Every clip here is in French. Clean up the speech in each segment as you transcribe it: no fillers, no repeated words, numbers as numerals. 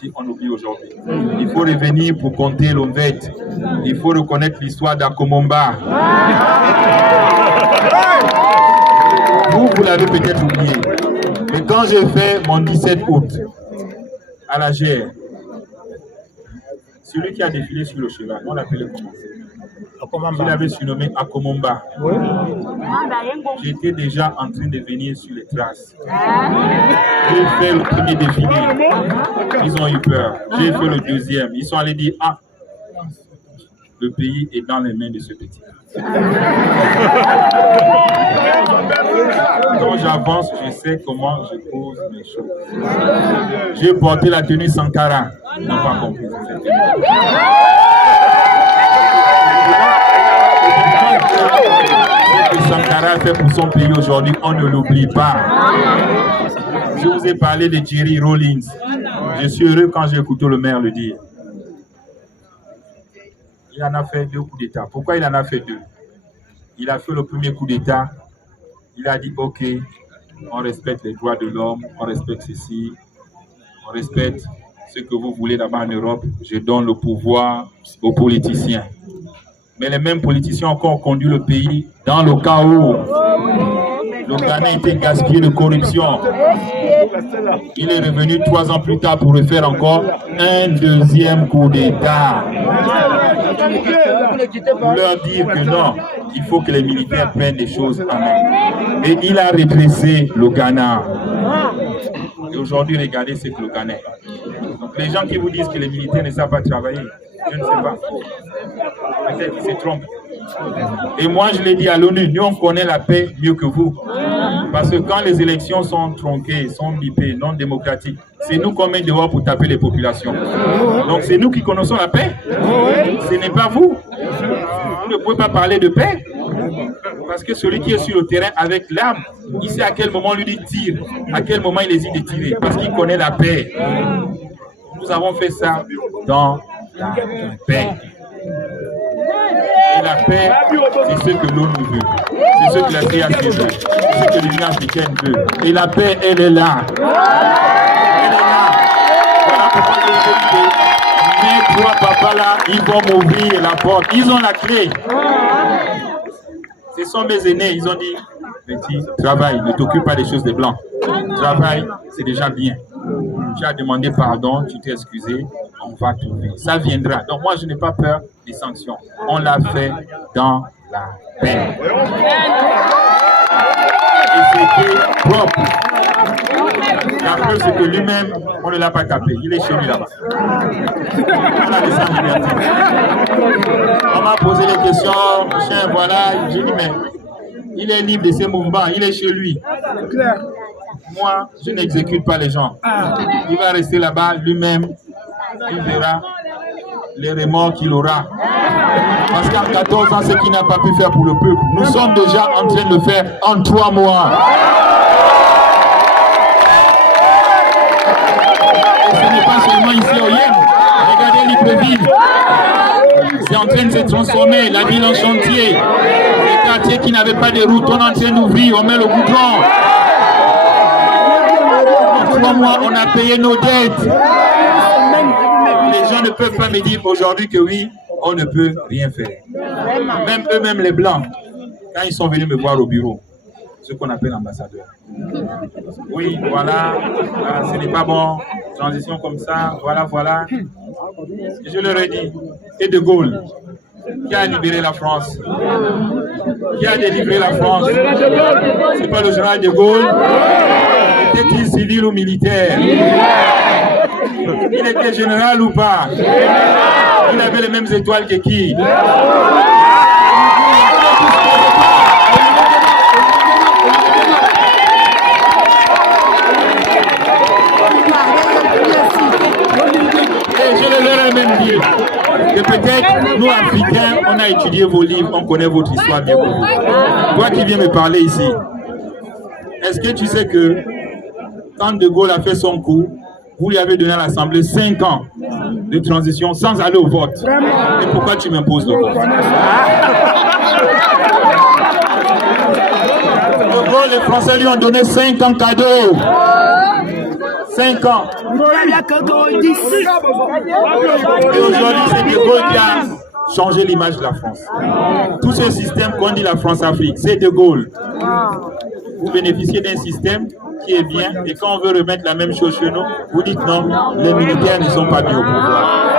aussi, on oublie aujourd'hui. Il faut revenir pour compter l'Onvette. Il faut reconnaître l'histoire d'Akomomba. Vous l'avez peut-être oublié. Mais quand j'ai fait mon 17 août à la GR, celui qui a défilé sur le cheval, on l'appelait comment? Je l'avais surnommé Akomomba. J'étais déjà en train de venir sur les traces. J'ai fait le premier défilé. Ils ont eu peur. J'ai fait le deuxième. Ils sont allés dire, ah, le pays est dans les mains de ce petit. Quand j'avance, je sais comment je pose mes choses. J'ai porté la tenue Sankara. Ils n'ont pas compris. Ce que Sankara a fait pour son pays aujourd'hui, on ne l'oublie pas. Je vous ai parlé de Jerry Rawlings. Je suis heureux quand j'ai écouté le maire le dire. Il en a fait 2 coups d'État. Pourquoi il en a fait 2? Il a fait le premier coup d'État. Il a dit, OK, on respecte les droits de l'homme, on respecte ceci, on respecte ce que vous voulez là-bas en Europe. Je donne le pouvoir aux politiciens. Mais les mêmes politiciens ont encore conduit le pays dans le chaos. Le Ghana était gaspillé de corruption. Il est revenu 3 ans plus tard pour refaire encore un deuxième coup d'État. Pour leur dire que non, il faut que les militaires prennent des choses en main. Et il a redressé le Ghana. Et aujourd'hui, regardez ce que le Ghana est. Donc les gens qui vous disent que les militaires ne savent pas travailler, je ne sais pas. Peut-être qu'ils se trompent. Et moi, je l'ai dit à l'ONU, nous, on connaît la paix mieux que vous. Parce que quand les élections sont tronquées, sont bipées, non démocratiques, c'est nous qu'on met dehors pour taper les populations. Donc c'est nous qui connaissons la paix. Ce n'est pas vous. Vous ne pouvez pas parler de paix. Parce que celui qui est sur le terrain avec l'arme, il sait à quel moment lui dit tire, à quel moment il hésite de tirer. Parce qu'il connaît la paix. Nous avons fait ça dans la paix. Et la paix, c'est ce que l'ONU veut. C'est ce que la CAC veut. C'est ce que l'Union africaine veut. Et la paix, elle est là. Elle est là. Voilà pourquoi je vous dis que mes 3 papas là, ils vont m'ouvrir la porte. Ils ont la clé. Ce sont mes aînés. Ils ont dit, petit, travaille, ne t'occupe pas des choses des blancs. Travaille, c'est déjà bien. Tu as demandé pardon, tu t'es excusé, on va trouver. Ça viendra. Donc moi, je n'ai pas peur des sanctions. On l'a fait dans la paix. Et c'était propre. La preuve, c'est que lui-même, on ne l'a pas tapé. Il est chez lui là-bas. On a laissé en liberté. On m'a posé les questions, machin, voilà. J'ai dit, mais il est libre de ses mouvements, il est chez lui. Moi, je n'exécute pas les gens. Il va rester là-bas lui-même. Il verra les remords qu'il aura. Parce qu'en 14 ans, ce qu'il n'a pas pu faire pour le peuple, nous sommes déjà en train de le faire en 3 mois. Et ce n'est pas seulement ici au Yémen. Regardez Libreville. C'est en train de se transformer, la ville en chantier. Les quartiers qui n'avaient pas de route, on est en train d'ouvrir, on met le goudron. En 3 mois, on a payé nos dettes. Les gens ne peuvent pas me dire aujourd'hui que oui, on ne peut rien faire. Même eux-mêmes les Blancs, quand ils sont venus me voir au bureau, ce qu'on appelle ambassadeur. Oui, voilà, ce n'est pas bon, transition comme ça, voilà, voilà. Et je leur ai dit, et De Gaulle, qui a libéré la France? Qui a délivré la France? C'est pas le général De Gaulle? Était-il civil ou militaire? Il était général ou pas? Il avait les mêmes étoiles que qui? Et je leur ai même dit que peut-être nous Africains, on a étudié vos livres, on connaît votre histoire bien que vous. Toi qui viens me parler ici, est-ce que tu sais que quand De Gaulle a fait son coup, vous lui avez donné à l'Assemblée 5 ans de transition sans aller au vote? Et pourquoi tu m'imposes le vote? De Gaulle, les Français lui ont donné 5 ans cadeau. 5 ans. Et aujourd'hui, c'est De Gaulle qui a changé l'image de la France. Tout ce système qu'on dit la France-Afrique, c'est De Gaulle. Vous bénéficiez d'un système qui est bien, et quand on veut remettre la même chose chez nous, vous dites non, les militaires ne sont pas mis au pouvoir.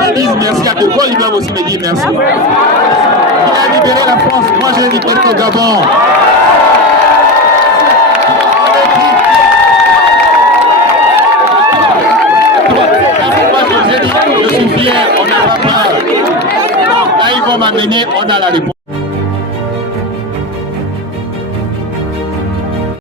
S'ils disent merci à De Gaulle, ils doivent aussi me dire merci. Il a libéré la France, moi j'ai libéré le Gabon. Je suis fier, on n'a pas peur. Là, ils vont m'amener, on a la réponse.